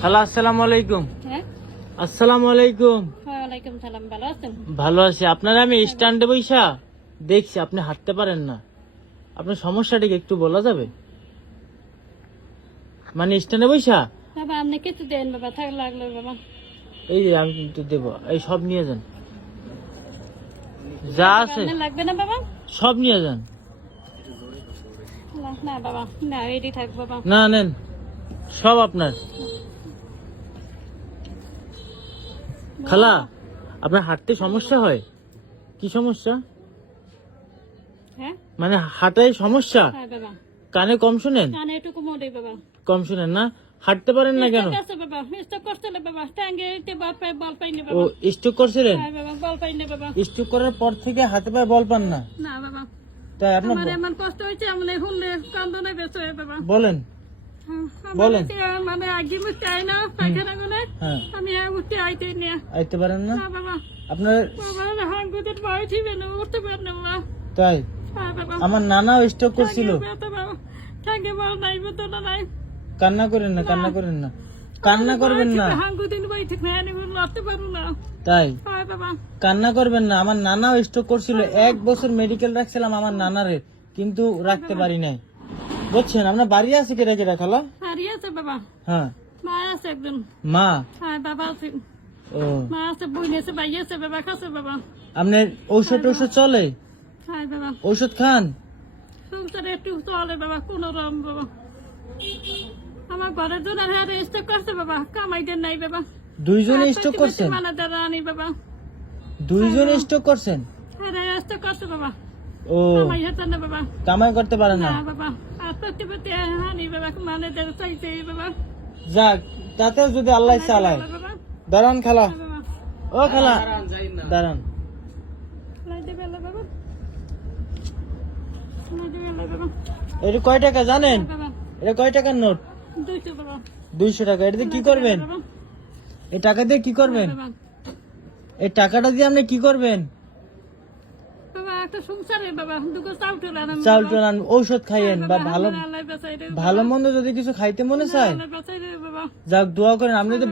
খালা আসসালামু আলাইকুম। হ্যাঁ? আসসালামু আলাইকুম। ভালো আছি। আপনার আমি স্ট্যান্ডে বৈশা দেখছি আপনি হাঁটতে পারেন না। আপনার সমস্যাটা কি একটু বলা যাবে? মানে স্ট্যান্ডে বৈশা বাবা আপনি কিছু দেন বাবা থাক লাগল বাবা। এই যে আমি কিন্তু দেবো এই সব নিয়ে যান। যা আছে। লাগবে না বাবা? সব নিয়ে যান। না, না বাবা না এটি থাক বাবা। না নেন। সব আপনার। খালা আপনার হাঁটতে সমস্যা হয়? কি সমস্যা? হ্যাঁ? মানে হাঁটায় সমস্যা? হ্যাঁ কানে কম শুনেন? কম শুনেন না? হাঁটতে পারেন না কেন? ও স্ট্রোক করছিলেন? হ্যাঁ স্ট্রোক করার পর থেকে হাতে পায়ে বল পান না? তাই আপনার এমন কষ্ট হয়েছে বলেন। বলেন। মানে আগে মুখতে আই না পায়খানা গুনে। হ্যাঁ। আমি আর উঠতে আইতে নিয়ে আইতে পারেন না? না বাবা। আপনার বাবা হাঙ্গুদের ভয় ঠিবে না উঠতে পারে না বাবা। তাই? হ্যাঁ আমার নানাও স্ট্রোক করছিল। থাকে বল নাই বেতনা নাই। কান্না করেন না কান্না করেন না। কান্না করবেন না। হাঙ্গুদিন লড়তে তাই? হ্যাঁ কান্না করবেন না। আমার নানাও স্ট্রোক করছিল। এক বছর মেডিকেল রাখছিলাম আমার নানারে কিন্তু রাখতে পারি নাই। বুঝছেন আপনার বাড়ি আছে কেটে কেটে খালা? হারিয়ে আছে বাবা। হ্যাঁ। মা আছে একজন। মা? হ্যাঁ বাবা আছে। ও। মা আছে বই আছে ভাই আছে বাবা খাচ্ছে বাবা। আপনার ঔষধ ঔষধ চলে? হ্যাঁ বাবা। ঔষধ খান? সংসারে একটু চলে বাবা কোন রকম বাবা। আমার ঘরের জন্য হ্যাঁ রেজিস্টার করছে বাবা কামাই দেন নাই বাবা। দুইজনে স্ট্রোক করছেন? মানে দাদা আনি বাবা। দুইজনে স্ট্রোক করছেন? হ্যাঁ রেজিস্টার করছে বাবা। ও। কামাই হচ্ছে না বাবা। কামাই করতে পারে না। বাবা প্রতি হানি বাবা মানে চাইছে বাবা। যাক তাতেও যদি আল্লাহ চালায়। দাঁড়ান খালা। হ্যাঁ ও খালা। দাঁড়ান এটা কয় টাকা জানেন? এটা কয় টাকার নোট? দুইশো টাকা। এটা দিয়ে কি করবেন? এই টাকা দিয়ে কি করবেন? এই টাকাটা দিয়ে আপনি কি করবেন বাবা একটা সংসারে বাবা দুটো চাউল টোলান চাউল ঔষধ খাইয়েন বা ভালো বাঁচাই রে ভালো মন্দ যদি কিছু খাইতে মনে চায় যাক দোয়া করেন আপনি তো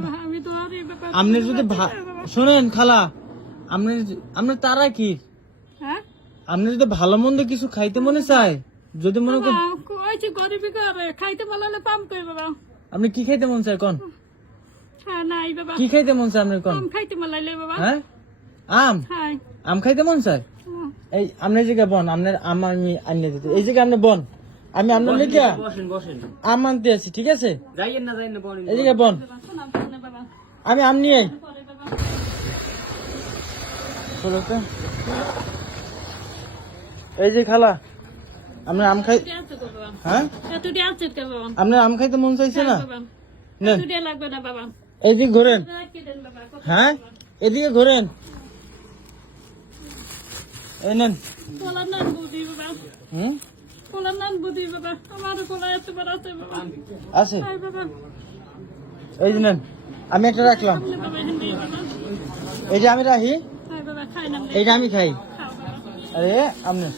আপনি যদি শোনেন খালা আপনি আপনার তারা কি? হ্যাঁ? আপনি যদি ভালো মন্দ কিছু খাইতে মনে চায় যদি মনে করেন পাম কই বাবা? আপনি কি খাইতে মন চায় কোন? হ্যাঁ কি খাইতে মন চায় আপনার কোন? খাইতে মালাইলে বাবা। হ্যাঁ? আম? হ্যাঁ। আম খাইতে মন চায়। এই আপনার জায়গায় বন আপনার আম আমি আনিয়ে দিতে। এই জায়গায় আপনি বন। আমি আপনার লেগে আম আনতে আছি ঠিক আছে? এই জায়গায় বন। আমি আম নিয়ে। এই যে খালা আপনার আম খাই হ্যাঁ? আপনার আম খাইতে মন চাইছে না? বাবা। এইদিকে ঘোরেন। রাখি দেন বাবা। হ্যাঁ? এদিকে ঘোরেন। এই নেন। কোলার নান বুদ্ধি বাবা। হুম? কোলার নান বুদ্ধি বাবা। আমার কোলা এত বড় আছে বাবা। আছে। হাই বাবা। এই যে নেন আমি একটা রাখলাম। এই যে আমি রাখি। এইটা আমি খাই। আরে আপনি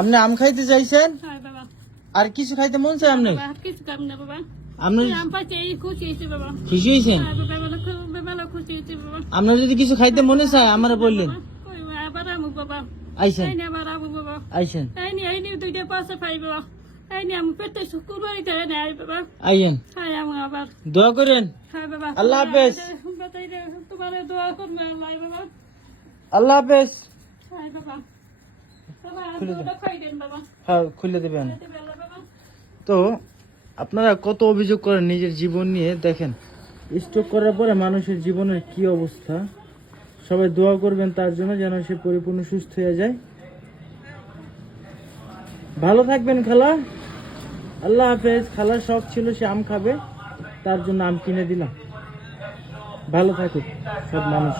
আপনি আম খাইতে চাইছেন? বাবা আর কিছু খাইতে মন চায় আপনি? কিছু কাম না বাবা। আপনি খুশি হয়েছেন? বাবা আপনার যদি কিছু খাইতে মনে চায় আমার বললেন। আইসেন। আইসেন। আইয়েন। দোয়া করেন। বাবা। আল্লাহ হাফেজ। হাফেজ। হ্যাঁ খুলে দেবেন। তো আপনারা কত অভিযোগ করেন নিজের জীবন নিয়ে দেখেন? স্ট্রোক করার পরে মানুষের জীবনের কি অবস্থা? সবাই দোয়া করবেন তার জন্য যেন সে পরিপূর্ণ সুস্থ হয়ে যায়। ভালো থাকবেন খালা। আল্লাহ হাফেজ। খালার শখ ছিল সে আম খাবে, তার জন্য আম কিনে দিলাম। ভালো থাকুক সব মানুষ।